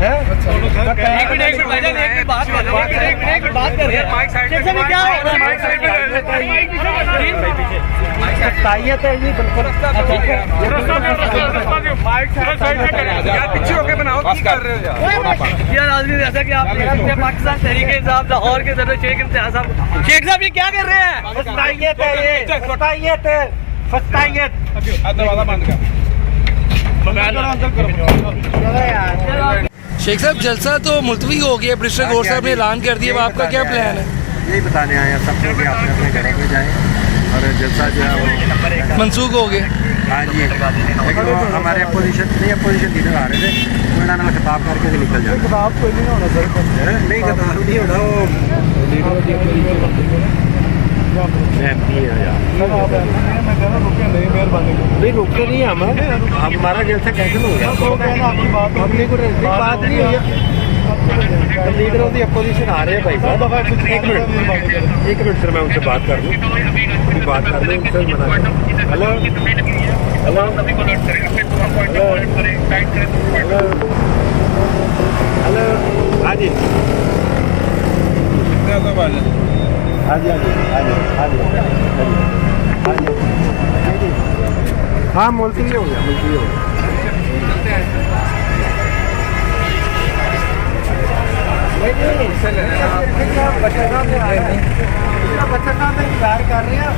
है। एक मिनट बात कर रहे हैं। क्या हो रहा है? तायत है जी बिल्कुल। पीछे होके बनाओ, क्या कर रहे हो यार आदमी जैसा कि आप पाकिस्तान तहरीक इंसाफ लाहौर के सदर शेख इम्तियाज साहब, शेख साहब ये क्या कर रहे हैं? फस्तायत है ये, फस्तायत है, फस्तायत। दरवाजा बंद कर। शेख साहब जलसा तो मुलतवी हो गया, ब्रिस्टर गौर साहब ने ऐलान कर दिया, आपका क्या प्लान है? यही बताने आए हैं सबको कि आप अपने घरों में जाएं और जलसा जो है वो मनसूख हो गए। हाँ जी, लेकिन वो हमारे अपोजिशन लीडर आ रहे थे, उन्होंने हमें खिताब करके से निकल जाए। खिताब कोई नहीं होना सर, नहीं खिताब नहीं होना, वो लीडर की नहीं रुके नहीं हम हमारा जलसा कैंसिल हो गया। बात नहीं हुई, लीडर ऑफ द अपोजिशन आ रहे हैं भाई साहब। एक मिनट सर, मैं उनसे बात कर लूँ, बात कर लूँ उनसे मना। हेलो हेलो हेलो, हाँ जी हाँ जी हाँ जी हाँ जी हाँ जी हाँ जी हाँ, मुलतवी हो गया, मुलतवी हो गया। बच्चा साहब इंतजार कर रहे हैं।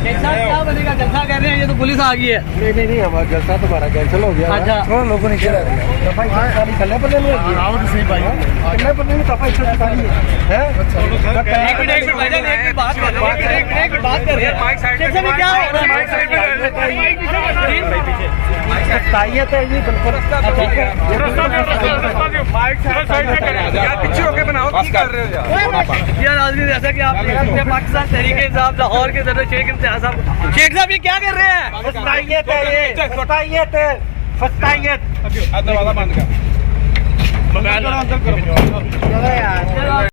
शेख साहब क्या बनेगा? जलसा कर रहे हैं, ये तो पुलिस आ गई है। नहीं हमारा जलसा तुम्हारा कैंसिल हो गया। अच्छा, थोड़ा लोगों ने क्या कल्ले पल्ले में सही भाई, कल्ले पल्ले में दफा इससे निकाली है। एक मिनट बात कर रहे हैं। शेख साहब क्या हो रहा है? तायत है जी बिल्कुल। पीछे होके बनाओ, क्या कर रहे हो यार आदमी जैसा कि आप पाकिस्तान तहरीक इंसाफ लाहौर के सदर शेख इम्तियाज साहब, शेख साहब ये क्या कर रहे हैं? फस्तायत है ये, फस्तायत है, फस्तायत। दरवाजा बंद कर।